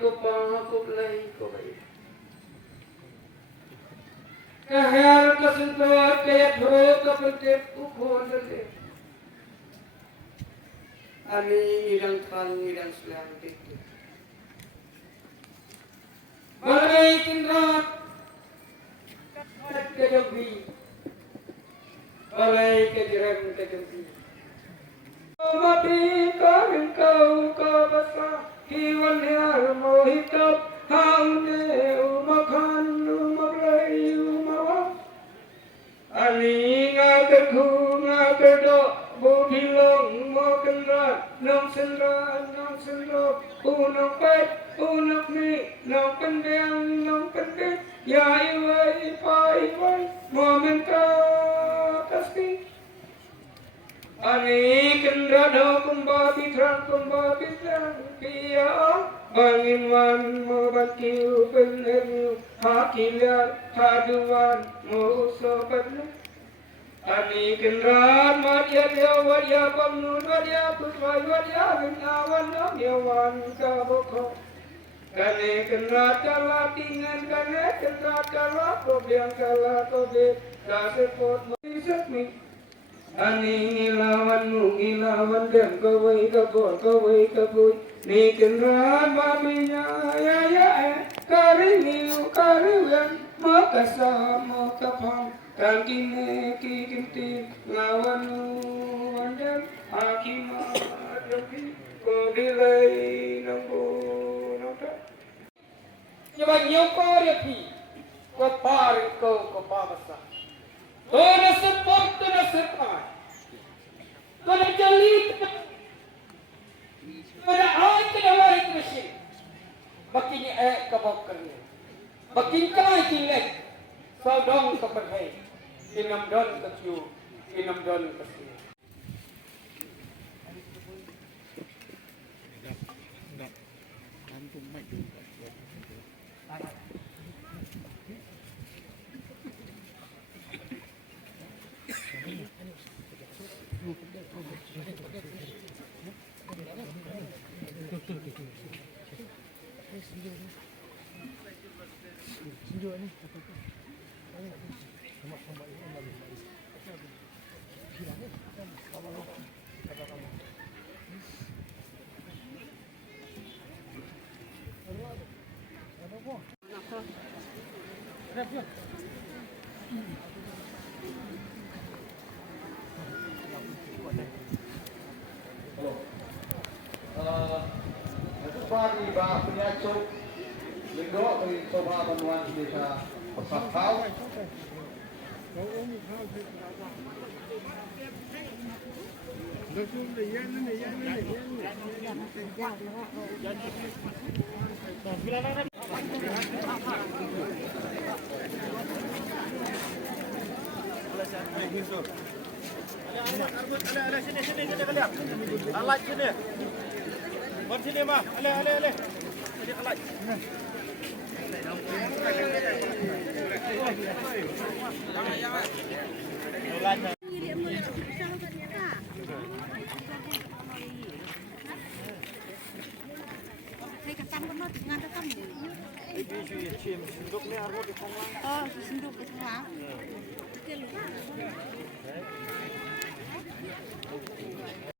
ko pangakuplay ko kayo. Kahel kasuntuan kaya bro kapatid ko dali. Ani ilang silang dito. Malay kinrat kagabi. Malay kadiram kagabi. Mati karing kau kabasa hiwan yar mohitap haune umakhan umaklay umawa ani ngagadu ngagado bubilong mokenrat nong senro unang pet unang ni nong pendek ya iwai pai momen ka kasih ani kendrado kumbabi lang pia bangin wan mo bakiu peneru hakilan haduan mo sobat ani kendrat madya bangun madya putai madya binawan yawan kaboko kane kendrat kala tingan kane kendrat kala kobyang kala kobe kasepot mo isakmi ani ngilawan dem kawai kaboi ni kenran maminya ya kariwian makasa makapang kangkine kikinti lawan wandem hakima dobi kodilai nambo nota nyoba nyoko repi ko par ko pabasa Toda support na sepai. Toda jalit. Toda ay kinawari krisi. Bakin kabok kerja. Bakin kai kilek. Saudong keperhai. Inam don keciu. Inam don keciu. Bagi bah penyacuk lindok dari soba Banuan desa Pasakau. Sini mah, ale. Jadi kelak. Oh, senduk ke tengah.